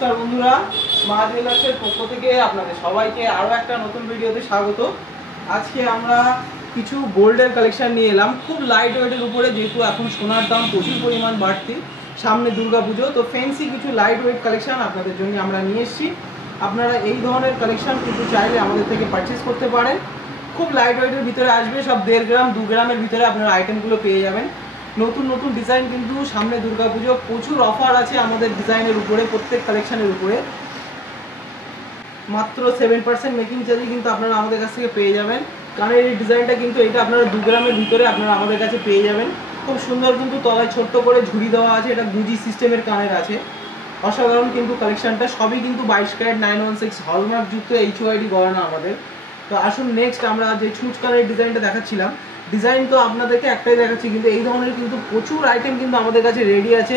নমস্কার বন্ধুরা, মা জুয়েলার্সের পক্ষ থেকে আপনাদের সবাইকে আরও একটা নতুন ভিডিওতে স্বাগত। আজকে আমরা কিছু গোল্ডের কালেকশন নিয়ে এলাম খুব লাইট ওয়েটের উপরে, যেহেতু এখন সোনার দাম প্রচুর পরিমাণ বাড়তি, সামনে দুর্গাপুজো, তো ফ্যান্সি কিছু লাইট ওয়েট কালেকশন আপনাদের জন্য আমরা নিয়ে এসেছি। আপনারা এই ধরনের কালেকশন কিন্তু চাইলে আমাদের থেকে পারচেস করতে পারেন। খুব লাইট ওয়েটের ভিতরে আসবে, সব 1.5 গ্রাম 2 গ্রামের ভিতরে আপনারা আইটেমগুলো পেয়ে যাবেন। নতুন নতুন ডিজাইন, কিন্তু সামনে দুর্গাপুজো, প্রচুর অফার আছে আমাদের ডিজাইনের উপরে, প্রত্যেক কালেকশনের উপরে। মাত্র 7% মেকিং চার্জে কিন্তু আপনারা আমাদের কাছ থেকে পেয়ে যাবেন। কানের এই ডিজাইনটা কিন্তু এটা আপনারা 2 গ্রামের ভিতরে আপনারা আমাদের কাছে পেয়ে যাবেন। খুব সুন্দর, কিন্তু তলায় ছোট্ট করে ঝুড়ি দেওয়া আছে, এটা গুজি সিস্টেমের কানের আছে। অসাধারণ কিন্তু কালেকশনটা, সবই কিন্তু 22 ক্যারেট 916 হলমার্ক যুক্ত HYD গয়না আমাদের। তো আসুন নেক্সট আমরা যে ছুঁচ কানের ডিজাইনটা দেখাচ্ছিলাম, ডিজাইন তো আপনাদেরকে একটাই দেখাচ্ছি, কিন্তু এই ধরনের কিন্তু প্রচুর আইটেম কিন্তু আমাদের কাছে রেডি আছে।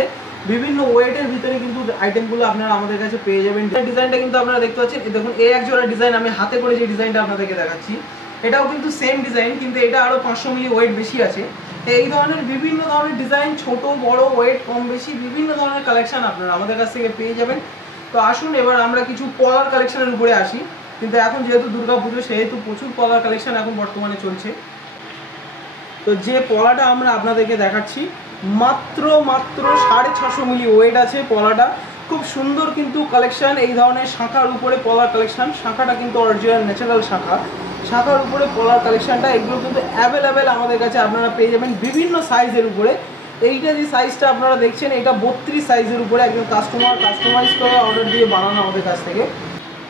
বিভিন্ন ওয়েটের ভিতরে কিন্তু আইটেমগুলো আপনারা আমাদের কাছে পেয়ে যাবেন। ডিজাইনটা কিন্তু আপনারা দেখতে পাচ্ছেন, দেখুন এই এক জোড়া ডিজাইন আমি হাতে করে যে ডিজাইনটা আপনাদেরকে দেখাচ্ছি, এটাও কিন্তু সেম ডিজাইন, কিন্তু এটা আরও 500 মিলি ওয়েট বেশি আছে। এই ধরনের বিভিন্ন ধরনের ডিজাইন, ছোট বড় ওয়েট কম বেশি বিভিন্ন ধরনের কালেকশন আপনারা আমাদের কাছ থেকে পেয়ে যাবেন। তো আসুন এবার আমরা কিছু পলার কালেকশনের উপরে আসি। কিন্তু এখন যেহেতু দুর্গাপুজো, সেহেতু প্রচুর পলার কালেকশন এখন বর্তমানে চলছে। তো যে পলাটা আমরা আপনাদেরকে দেখাচ্ছি, মাত্র 650 মিলি ওয়েট আছে পলাটা। খুব সুন্দর কিন্তু কালেকশন, এই ধরনের শাখার উপরে পলার কালেকশন। শাখাটা কিন্তু অরিজিনাল ন্যাচারাল শাখা, শাখার উপরে পলার কালেকশনটা, এগুলো কিন্তু অ্যাভেলেবেল আমাদের কাছে আপনারা পেয়ে যাবেন বিভিন্ন সাইজের উপরে। এইটা যে সাইজটা আপনারা দেখছেন, এটা 32 সাইজের উপরে, একদম কাস্টমাইজ করে অর্ডার দিয়ে বানানো আমাদের কাছ থেকে।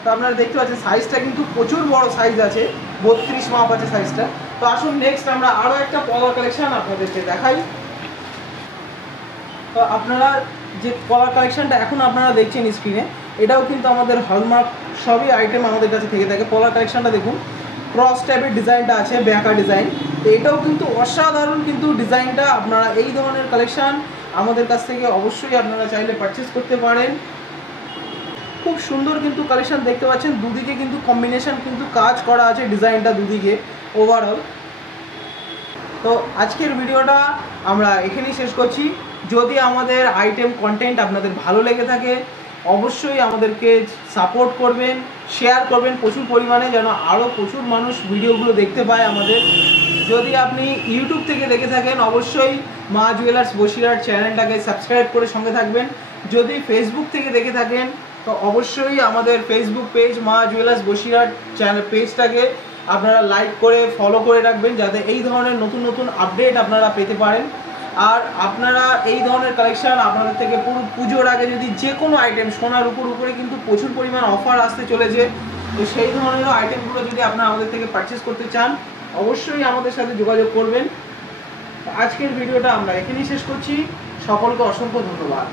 তো আপনারা দেখতে পাচ্ছেন সাইজটা কিন্তু প্রচুর বড় সাইজ আছে, 32 মাপ আছে সাইজটা। তো আসুন নেক্সট আমরা আরও একটা পলার কালেকশন আপনাদেরকে দেখাই। তো আপনারা যে পলার কালেকশনটা এখন আপনারা দেখছেন স্ক্রিনে, এটাও কিন্তু আমাদের হলমার্ক সবই আইটেম আমাদের কাছে থেকে থাকে। পলার কালেকশনটা দেখুন, ক্রস টাইপের ডিজাইনটা আছে, ব্যাকা ডিজাইন। তো এটাও কিন্তু অসাধারণ কিন্তু ডিজাইনটা। আপনারা এই ধরনের কালেকশন আমাদের কাছ থেকে অবশ্যই আপনারা চাইলে পারচেস করতে পারেন। খুব সুন্দর কিন্তু কালেকশন দেখতে পাচ্ছেন, দুদিকে কিন্তু কম্বিনেশন কিন্তু কাজ করা আছে, ডিজাইনটা দুদিকে ওভারঅল। তো আজকের ভিডিওটা আমরা এখানেই শেষ করছি। যদি আমাদের আইটেম কন্টেন্ট আপনাদের ভালো লেগে থাকে, অবশ্যই আমাদেরকে সাপোর্ট করবেন, শেয়ার করবেন প্রচুর পরিমাণে, যেন আরও প্রচুর মানুষ ভিডিওগুলো দেখতে পায় আমাদের। যদি আপনি ইউটিউব থেকে দেখে থাকেন, অবশ্যই মা জুয়েলার্স বসিরহাট চ্যানেলটাকে সাবস্ক্রাইব করে সঙ্গে থাকবেন। যদি ফেসবুক থেকে দেখে থাকেন, তো অবশ্যই আমাদের ফেসবুক পেজ মা জুয়েলার্স বসিরহাট চ্যানেল পেজটাকে আপনারা লাইক করে ফলো করে রাখবেন, যাতে এই ধরনের নতুন নতুন আপডেট আপনারা পেতে পারেন। আর আপনারা এই ধরনের কালেকশন আপনাদের থেকে পুরো পুজোর আগে যদি যে কোনো আইটেম, সোনার উপরে কিন্তু প্রচুর পরিমাণ অফার আসতে চলেছে, তো সেই ধরনের আইটেমগুলো যদি আপনারা আমাদের থেকে পারচেস করতে চান, অবশ্যই আমাদের সাথে যোগাযোগ করবেন। আজকের ভিডিওটা আমরা এখানেই শেষ করছি। সকলকে অসংখ্য ধন্যবাদ।